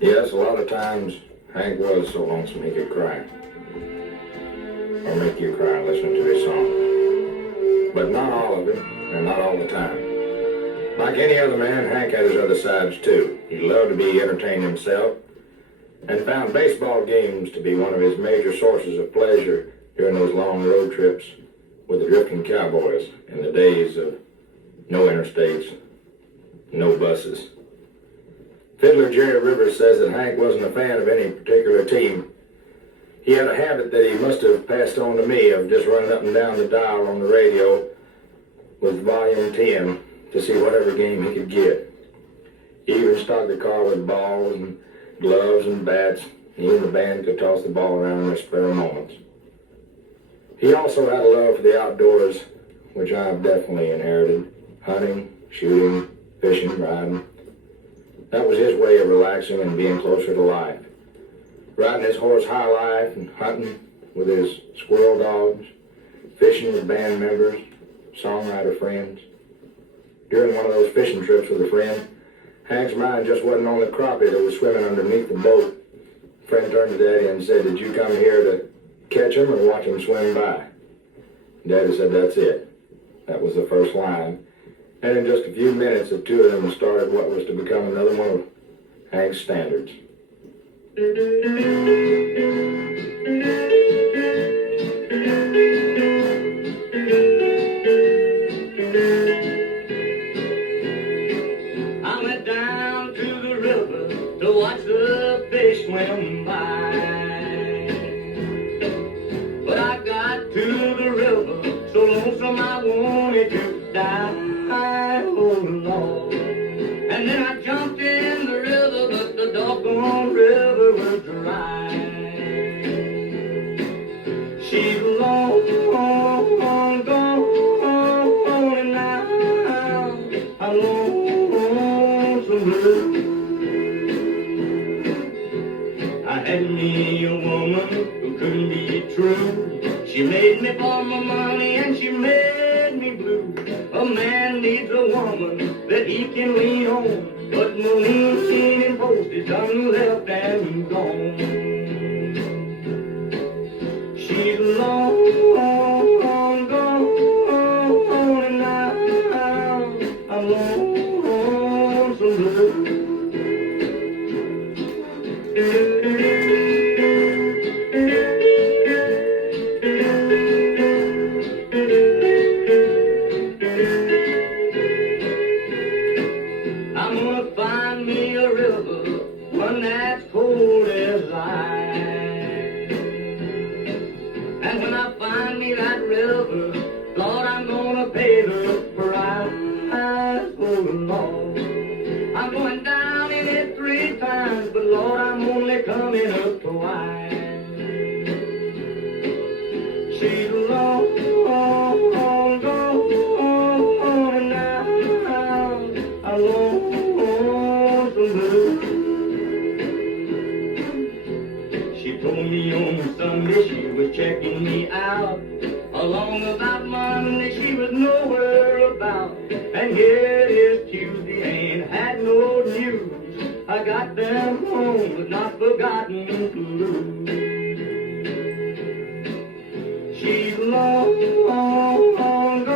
Yes, a lot of times Hank was so lonesome he could cry. Or make you cry listening to his song. But not all of it, and not all the time. Like any other man, Hank had his other sides too. He loved to be entertained himself and found baseball games to be one of his major sources of pleasure during those long road trips with the drifting cowboys in the days of no interstates, no buses. Fiddler Jerry Rivers says that Hank wasn't a fan of any particular team. He had a habit that he must have passed on to me of just running up and down the dial on the radio with volume 10 to see whatever game he could get. He even stocked the car with balls and gloves and bats. He and the band could toss the ball around in their spare moments. He also had a love for the outdoors, which I've definitely inherited. Hunting, shooting, fishing, riding. That was his way of relaxing and being closer to life. Riding his horse high life and hunting with his squirrel dogs, fishing with band members, songwriter friends. During one of those fishing trips with a friend, Hank's mind just wasn't on the crappie that was swimming underneath the boat. A friend turned to Daddy and said, "Did you come here to catch him or watch him swim by?" Daddy said, "That's it." That was the first line. And in just a few minutes, the two of them started what was to become another one of Hank's standards. I went down to the river to watch the fish swim by. But I got to the river so lonesome I wanted to die. Oh Lord. And then I jumped in the river, but the doggone river was dry. She's long gone, and now I'm lonesome blue. I had me a woman who couldn't be true. She made me for my money and she made me blue. A man needs a woman that he can lean on, but my leaning post is done left and gone. She's long gone, and now I'm lonesome blue. I'm gonna find me a river, one that's cold as ice. And when I find me that river, Lord, I'm gonna pay the price. Oh Lord, I'm going down in it 3 times, but Lord, I'm only coming up twice. She's long gone, and now I'm lonesome blue. She told me on Sunday she was checking me out. Along about Monday she was nowhere about. And here it is Tuesday, ain't had no news. I got them home, but not forgotten blues. She's long gone,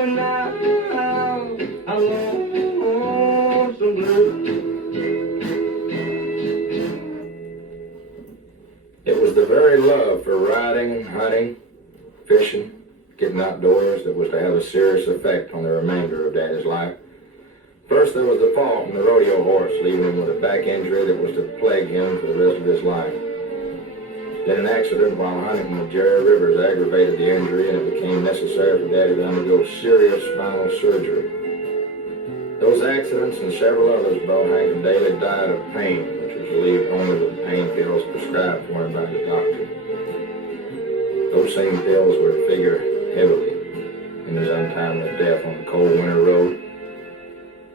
and now I'm lonesome blue. It was the very love for riding, hunting, fishing, getting outdoors that was to have a serious effect on the remainder of Daddy's life. First, there was the fall from the rodeo horse, leaving him with a back injury that was to plague him for the rest of his life. Then an accident while hunting with Jerry Rivers aggravated the injury, and it became necessary for Daddy to undergo serious spinal surgery. Those accidents and several others brought Hank a daily diet of pain, which was relieved only with the pain pills prescribed for him by his doctor. Those same pills were to figure heavily in his untimely death on the cold winter road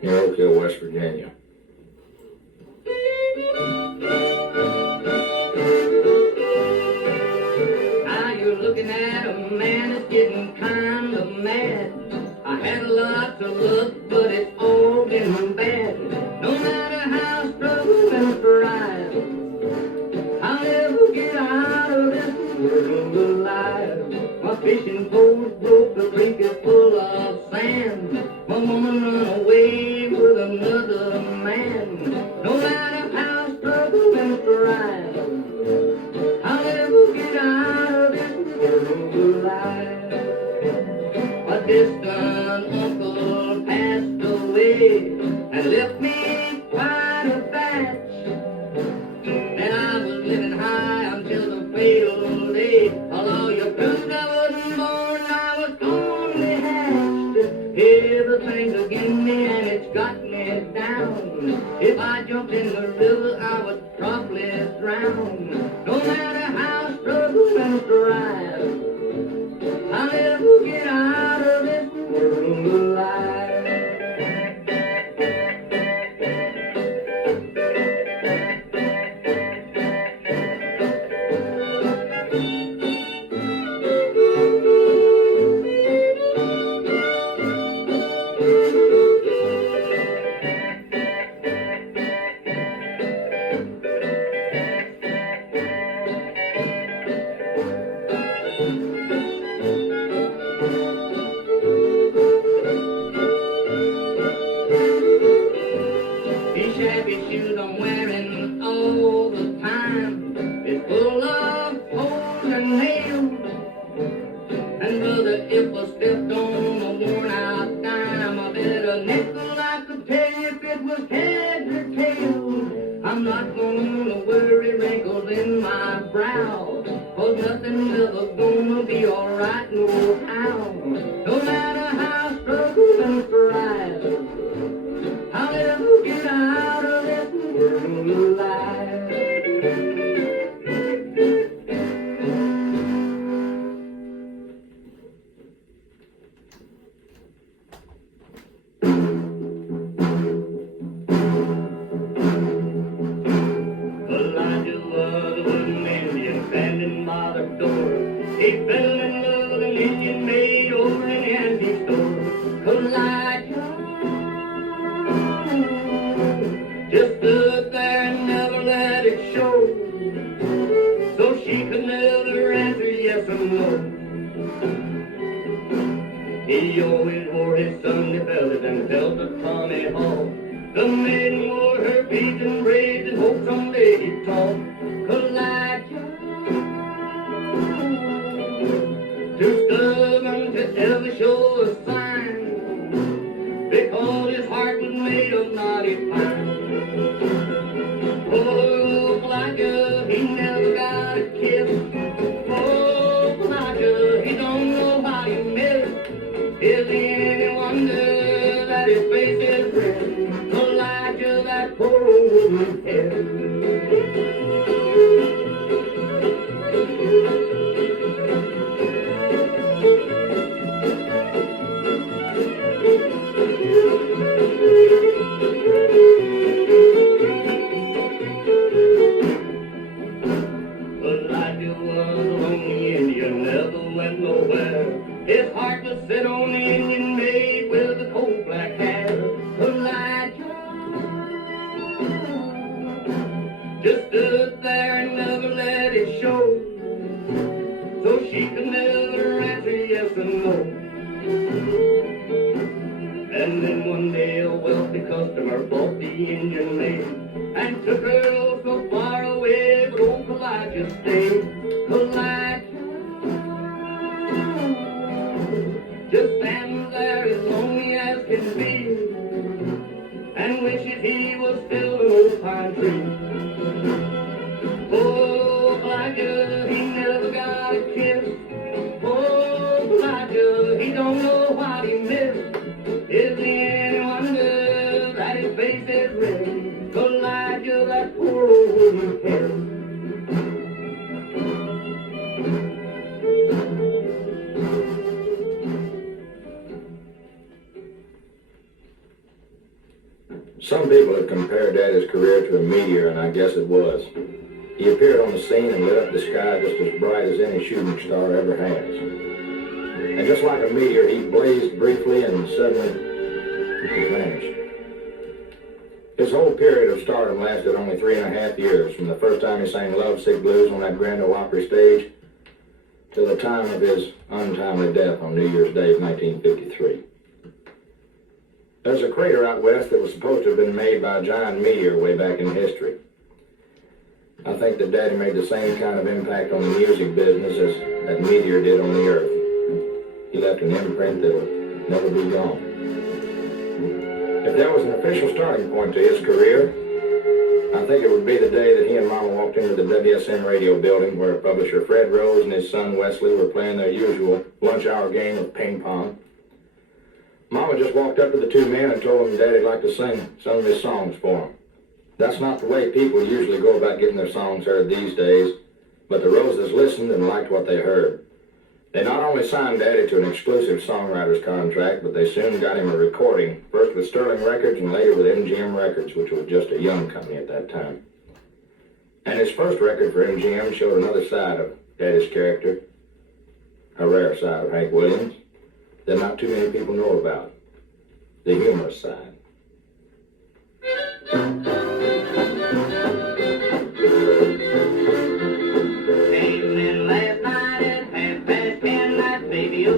near Oak Hill, West Virginia. Now you're looking at a man that's getting kind of mad. I had a lot to look, but it's all been bad. No matter how strong run away with another man. No matter how struggle and strive, I'll never get out of this world alive. A distant uncle passed away and left me quite a batch. And I was living high until the fatal day. A lawyer proved I wasn't born, I was only hatched. Everything's against me and it's got me down. If I jumped in the river, I would probably drown. No matter how struggle and strive, I'll never get out of this world alive. These shabby shoes I'm wearing all the time is full of holes and nails. And brother, if I stepped on a worn out dime, I bet a nickel I could tell if it was head or tail. I'm not gonna worry wrinkles in my brow, 'cause nothing's ever gonna be alright no how. No matter how struggle and strive, I'll never get out of this world alive. Elijah was a wooden Indian standing by the door. He fell in love with an Indian maid over in the antique store. Elijah just stood there and never let it show, so she could never answer yes or no. He always wore his Sunday belted and felt a Tommy Hall. The maiden wore her beads and braids and hoped someday he'd talk. Elijah, too stubborn to ever show a sign, because his heart was made of knotty pine. Oh, Elijah, he never got a kiss. Oh, Elijah, he don't know how he missed. Is it any wonder that his face is red? Elijah, that poor old woman's head. Elijah was a lonely Indian, never went nowhere. His heart was set on the Indian maid with the coal black hair. Elijah just stood there and never let it show, so she could never answer yes or no. And then one day a wealthy customer bought the Indian maid and took her oh so far away, but old Elijah stayed. Elijah just stands there as lonely as can be, and wishes he was still an old pine tree. Oh, Elijah, he never got a kiss. Oh, Elijah, he don't know what he missed. Is it any wonder that his face is red? Elijah, that poor old woman's head. Some people have compared Daddy's career to a meteor, and I guess it was. He appeared on the scene and lit up the sky just as bright as any shooting star ever has. And just like a meteor, he blazed briefly and suddenly he vanished. His whole period of stardom lasted only 3.5 years, from the first time he sang Love Sick Blues on that Grand Ole Opry stage till the time of his untimely death on New Year's Day of 1953. There's a crater out west that was supposed to have been made by a giant meteor way back in history. I think that Daddy made the same kind of impact on the music business as that meteor did on the earth. He left an imprint that'll never be gone. If there was an official starting point to his career, I think it would be the day that he and Mama walked into the WSN radio building where publisher Fred Rose and his son Wesley were playing their usual lunch hour game of ping pong. Mama just walked up to the two men and told them Daddy'd like to sing some of his songs for them. That's not the way people usually go about getting their songs heard these days, but the Roses listened and liked what they heard. They not only signed Daddy to an exclusive songwriter's contract, but they soon got him a recording, first with Sterling Records and later with MGM Records, which was just a young company at that time. And his first record for MGM showed another side of Daddy's character, a rare side of Hank Williams that not too many people know about, the humorous side.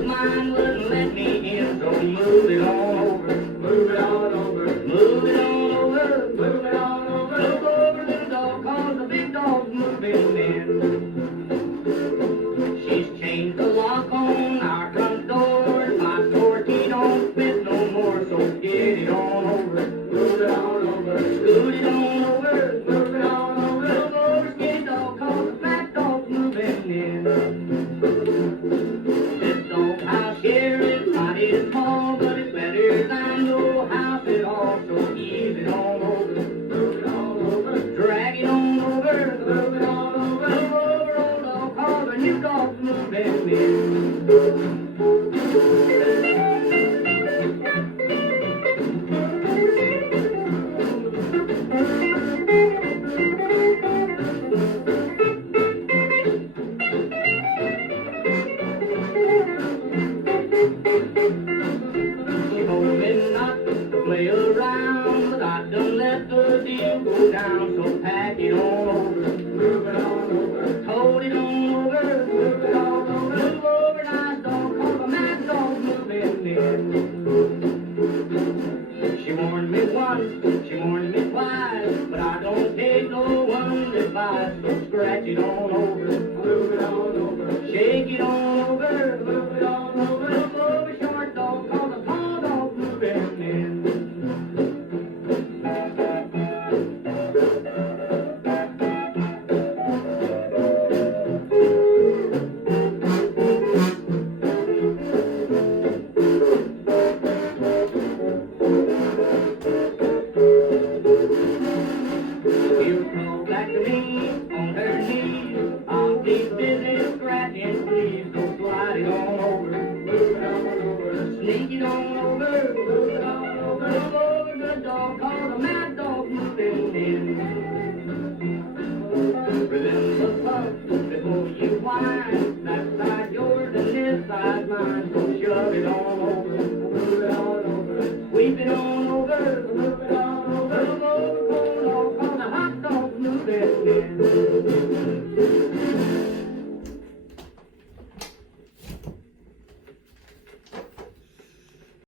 Mine wouldn't let me in, so move it on over, move it on over, move it on over, move it on over, move over, little dog, cause the big dog's moving in. She's changed the lock on our front door, my door key don't fit no more, so get it on over, move it on over, scoot it on over, move it on over, move over, skinny dog, cause the fat dog's moving in. Here is mighty small, but it's better than no house at all. So ease it on over, move it on over, drag it on over, move it on over, move over, old dog, cause the new dog's moving in. Play around, but I done let the deal go down. So pack it on over, move it on over, hold it on over, move it on over, move over, nice dog, cause the mad dog's moving in. She warned me once, she warned me twice, but I don't take no one's advice. So scratch it on over, move it on over, shake it on over, move it on over, move over,